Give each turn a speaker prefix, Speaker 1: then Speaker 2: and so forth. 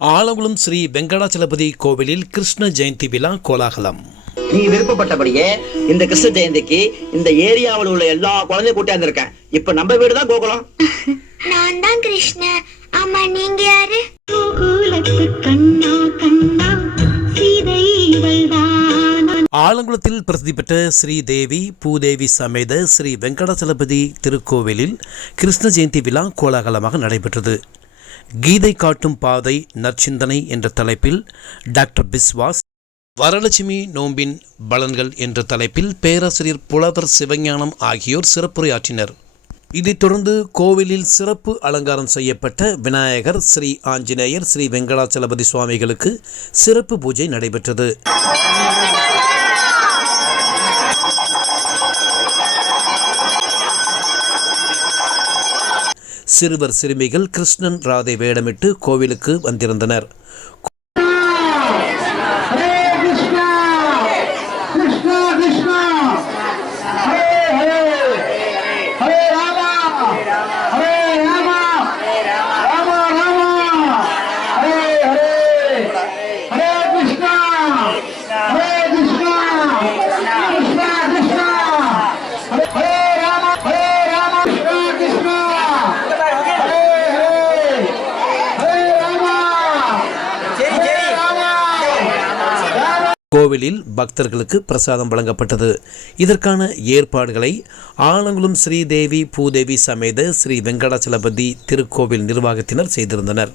Speaker 1: ஆலங்குளம் ஸ்ரீ வெங்கடாச்சலபதி கோவிலில் கிருஷ்ண ஜெயந்தி விழா கோலாகலம்.
Speaker 2: நீ விருப்பப்பட்டபடியே இந்த கிருஷ்ண ஜெயந்திக்கு இந்த ஏரியாவில் உள்ள எல்லா குழந்தையும் கூட்டியாந்துருக்கேன் இப்ப நம்ம வீடு தான் கோகுலம்.
Speaker 3: நான் தான் கிருஷ்ண. ஆமா நீங்க யாரு?
Speaker 4: கோகுலத்து கண்ணா கண்ணா சீதை
Speaker 1: ஆலங்குளத்தில் பிரசித்தி பெற்ற ஸ்ரீ தேவி பூதேவி சமேத ஸ்ரீ வெங்கடாச்சலபதி திருக்கோவிலில் கிருஷ்ண ஜெயந்தி விழா கோலாகலமாக நடைபெற்றது. கீதை காட்டும் பாதை நற்சிந்தனை என்ற தலைப்பில் டாக்டர் பிஸ்வாஸ் வரலட்சுமி நோம்பின் பலன்கள் என்ற தலைப்பில் பேராசிரியர் புலவர் சிவஞானம் ஆகியோர் சிறப்புரையாற்றினர். இதைத் தொடர்ந்து கோவிலில் சிறப்பு அலங்காரம் செய்யப்பட்ட விநாயகர் ஸ்ரீ ஆஞ்சநேயர் ஸ்ரீ வெங்கடாச்சலபதி சுவாமிகளுக்கு சிறப்பு பூஜை நடைபெற்றது. சிறுவர் சிறுமிகள் கிருஷ்ணன் ராதை வேடமிட்டு கோவிலுக்கு வந்திருந்தனர். கோவிலில் பக்தர்களுக்கு பிரசாதம் வழங்கப்பட்டது. இதற்கான ஏற்பாடுகளை ஆலங்குளம் ஸ்ரீதேவி பூதேவி சமேத ஸ்ரீ வெங்கடாச்சலபதி திருக்கோவில் நிர்வாகத்தினர் செய்திருந்தனர்.